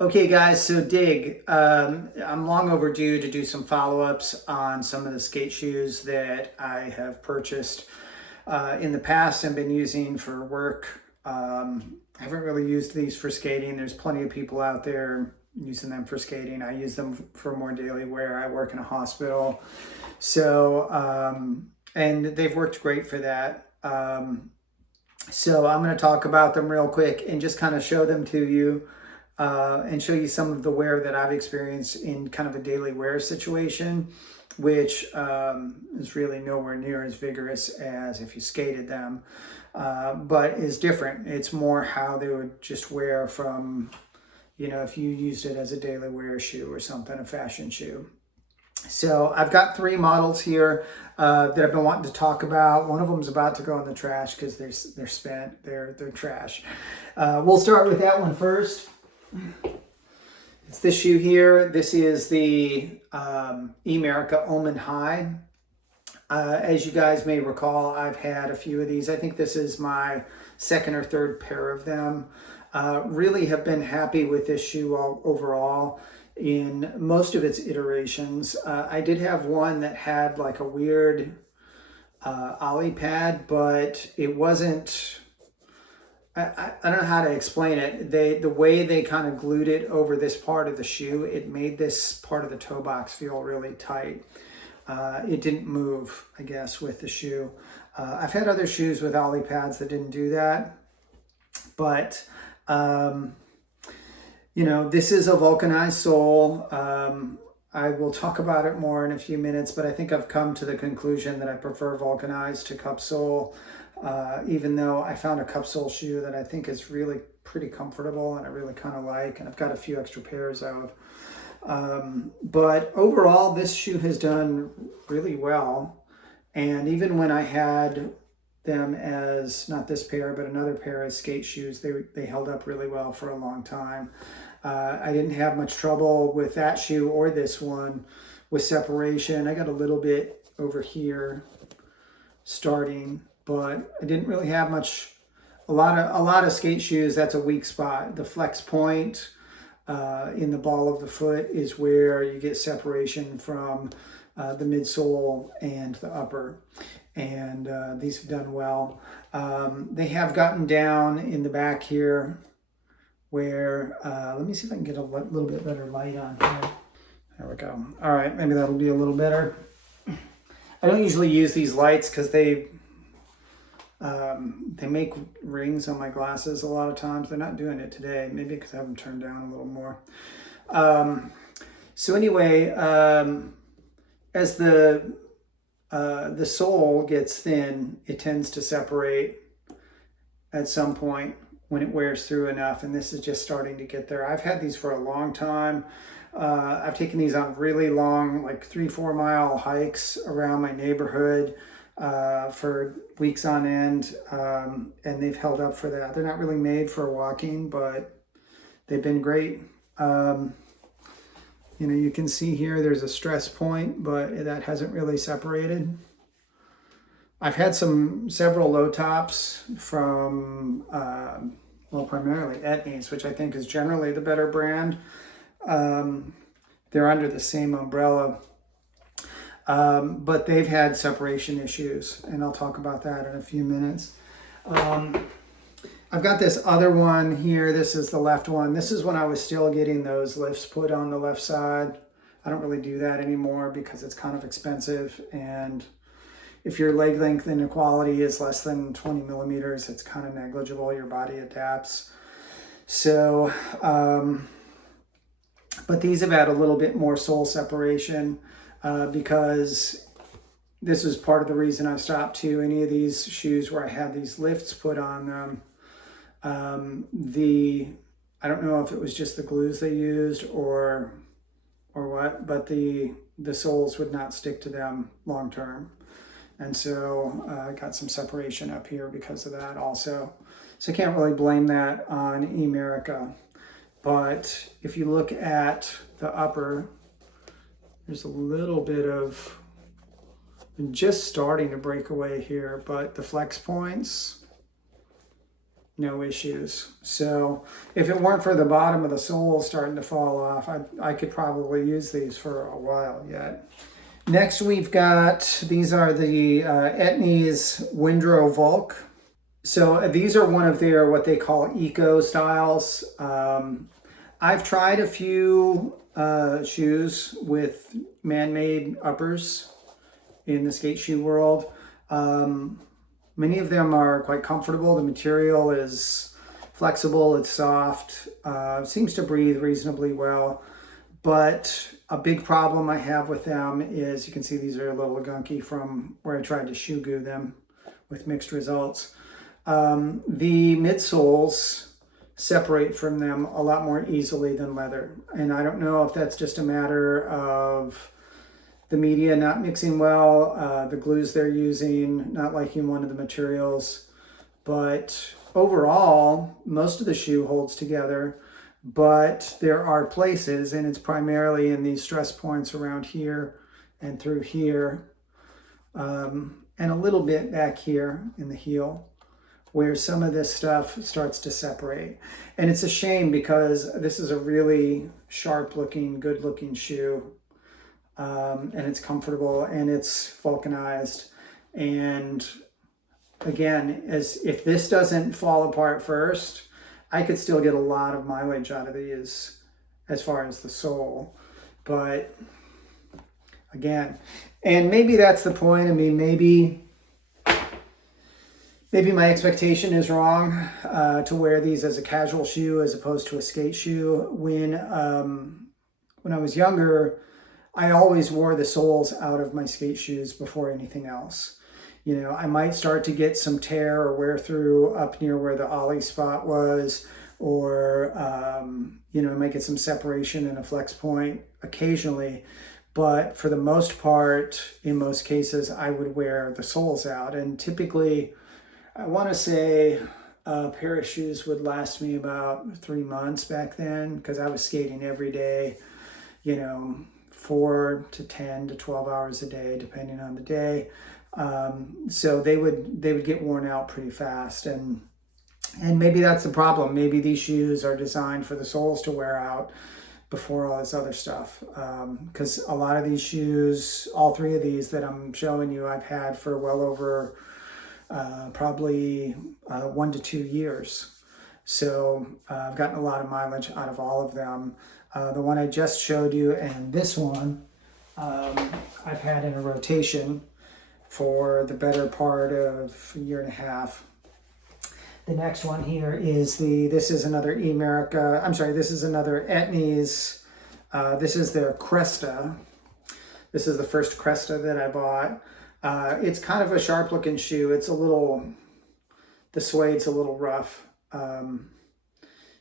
Okay, guys, so dig. I'm long overdue to do some follow-ups on some of the skate shoes that I have purchased in the past and been using for work. I haven't really used these for skating. There's plenty of people out there using them for skating. I use them for more daily wear. I work in a hospital. So, and they've worked great for that. So I'm going to talk about them real quick and just kind of show them to you and show you some of the wear that I've experienced in kind of a daily wear situation, which is really nowhere near as vigorous as if you skated them, but is different. It's more how they would just wear from, if you used it as a daily wear shoe or something, a fashion shoe. So I've got three models here that I've been wanting to talk about. One of them is about to go in the trash because they're spent. They're trash. We'll start with that one first. It's this shoe here. This is the Emerica Omen High. As you guys may recall, I've had a few of these. I think this is my second or third pair of them. Really have been happy with this shoe overall in most of its iterations. I did have one that had like a weird ollie pad, but it wasn't, I don't know how to explain it. The way they kind of glued it over this part of the shoe, it made this part of the toe box feel really tight. It didn't move, I guess, with the shoe. I've had other shoes with ollie pads that didn't do that, but this is a vulcanized sole. I will talk about it more in a few minutes, but I think I've come to the conclusion that I prefer vulcanized to cup sole, even though I found a cup sole shoe that I think is really pretty comfortable and I really kind of like, and I've got a few extra pairs of. But overall, this shoe has done really well. And even when I had them as, not this pair, but another pair as skate shoes, they held up really well for a long time. I didn't have much trouble with that shoe or this one with separation. I got a little bit over here starting, but I didn't really have much. A lot of skate shoes, that's a weak spot. The flex point in the ball of the foot is where you get separation from the midsole and the upper. And these have done well. They have gotten down in the back here where, let me see if I can get a little bit better light on here. There we go. All right, maybe that'll be a little better. I don't usually use these lights because they make rings on my glasses a lot of times. They're not doing it today, maybe because I have them turned down a little more. So anyway, as the sole gets thin, it tends to separate at some point when it wears through enough, and this is just starting to get there. I've had these for a long time. I've taken these on really long, like 3-4 mile hikes around my neighborhood for weeks on end, and they've held up for that. They're not really made for walking, but they've been great. You can see here there's a stress point, but that hasn't really separated. I've had several low tops from, primarily Etnies, which I think is generally the better brand. They're under the same umbrella, but they've had separation issues, and I'll talk about that in a few minutes. I've got this other one here. This is the left one. This is when I was still getting those lifts put on the left side. I don't really do that anymore because it's kind of expensive. And if your leg length inequality is less than 20 millimeters, it's kind of negligible. Your body adapts. So, but these have had a little bit more sole separation because this is part of the reason I stopped too. Any of these shoes where I had these lifts put on them, I don't know if it was just the glues they used or what, but the soles would not stick to them long term. And so I got some separation up here because of that also. So I can't really blame that on Emerica. But if you look at the upper, there's a little bit of just starting to break away here, but the flex points no issues. So if it weren't for the bottom of the sole starting to fall off, I could probably use these for a while yet. Next we've got, these are the Etnies Windrow Volk. So these are one of their, what they call eco styles. I've tried a few shoes with man-made uppers in the skate shoe world. Many of them are quite comfortable. The material is flexible, it's soft, seems to breathe reasonably well. But a big problem I have with them is, you can see these are a little gunky from where I tried to shoe glue them with mixed results. The midsoles separate from them a lot more easily than leather. And I don't know if that's just a matter of the media not mixing well, the glues they're using, not liking one of the materials. But overall, most of the shoe holds together, but there are places, and it's primarily in these stress points around here and through here, and a little bit back here in the heel, where some of this stuff starts to separate. And it's a shame because this is a really sharp looking, good looking shoe. And it's comfortable and it's vulcanized. And again, if this doesn't fall apart first, I could still get a lot of mileage out of these as far as the sole. But again, and maybe that's the point. I mean, maybe my expectation is wrong to wear these as a casual shoe as opposed to a skate shoe. When I was younger, I always wore the soles out of my skate shoes before anything else. You know, I might start to get some tear or wear through up near where the ollie spot was, or, you know, I might get some separation in a flex point occasionally. But for the most part, in most cases, I would wear the soles out. And typically, I want to say a pair of shoes would last me about 3 months back then, because I was skating every day, you know, 4 to 10 to 12 hours a day, depending on the day. So they would get worn out pretty fast, and maybe that's the problem. Maybe these shoes are designed for the soles to wear out before all this other stuff. Because a lot of these shoes, all three of these that I'm showing you, I've had for well over probably 1 to 2 years. So I've gotten a lot of mileage out of all of them. The one I just showed you and this one, I've had in a rotation for the better part of a year and a half. The next one here is this is another Emerica, I'm sorry, this is another Etnies. This is their Cresta. This is the first Cresta that I bought. It's kind of a sharp looking shoe. It's the suede's a little rough,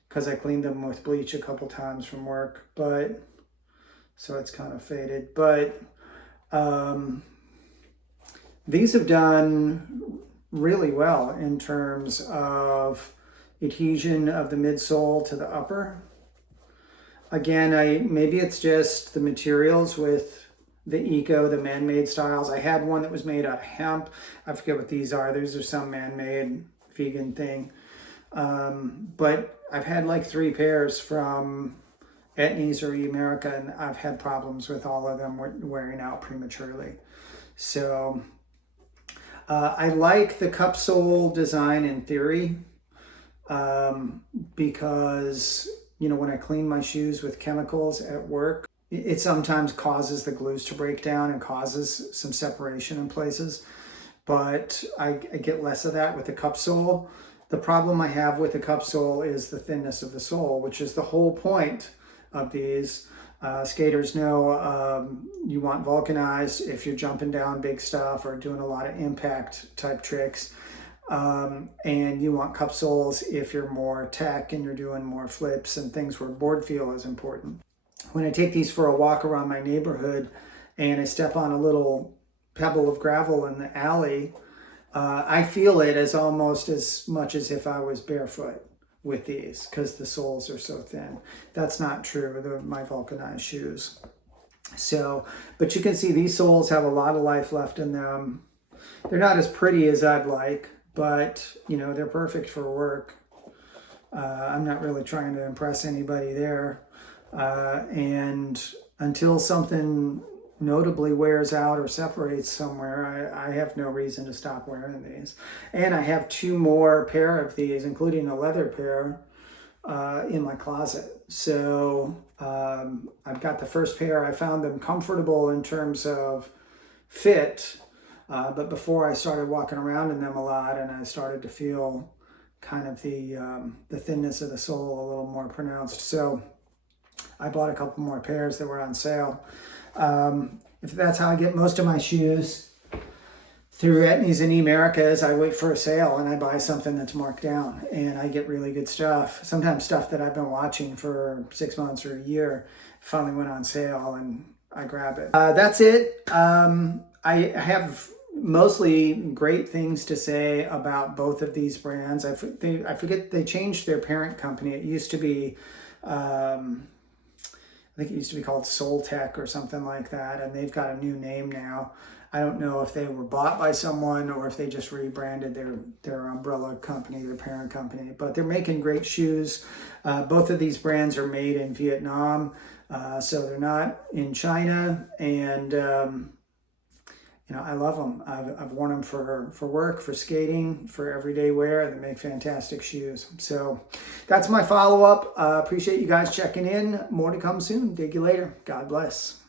because I cleaned them with bleach a couple times from work, but so it's kind of faded. But these have done really well in terms of adhesion of the midsole to the upper. Again, maybe it's just the materials with the the man-made styles. I had one that was made out of hemp. I forget what these are. These are some man-made vegan thing. But I've had like 3 pairs from Etnies or Emerica, and I've had problems with all of them wearing out prematurely. So I like the cup sole design in theory, because, you know, when I clean my shoes with chemicals at work, it sometimes causes the glues to break down and causes some separation in places. But I get less of that with the cup sole. The problem I have with the cup sole is the thinness of the sole, which is the whole point of these. Skaters know you want vulcanized if you're jumping down big stuff or doing a lot of impact type tricks. And you want cup soles if you're more tech and you're doing more flips and things where board feel is important. When I take these for a walk around my neighborhood and I step on a little pebble of gravel in the alley, I feel it as almost as much as if I was barefoot with these, because the soles are so thin. That's not true with my vulcanized shoes. So, but you can see these soles have a lot of life left in them. They're not as pretty as I'd like, but you know, they're perfect for work. I'm not really trying to impress anybody there. And until something notably wears out or separates somewhere, I have no reason to stop wearing these. And I have 2 more pair of these, including a leather pair, in my closet. So I've got the first pair. I found them comfortable in terms of fit, but before I started walking around in them a lot, and I started to feel kind of the thinness of the sole a little more pronounced. So I bought a couple more pairs that were on sale. If that's how I get most of my shoes, through Etnies and Emerica, is I wait for a sale and I buy something that's marked down, and I get really good stuff. Sometimes stuff that I've been watching for 6 months or a year finally went on sale and I grab it. That's it. I have mostly great things to say about both of these brands. I forget, they changed their parent company. It used to be, I think it used to be called Soul Tech or something like that, and they've got a new name now. I don't know if they were bought by someone or if they just rebranded their umbrella company, their parent company, but they're making great shoes. Both of these brands are made in Vietnam, so they're not in China, and I love them. I've worn them for work, for skating, for everyday wear. They make fantastic shoes. So that's my follow-up. Appreciate you guys checking in. More to come soon. Dig you later. God bless.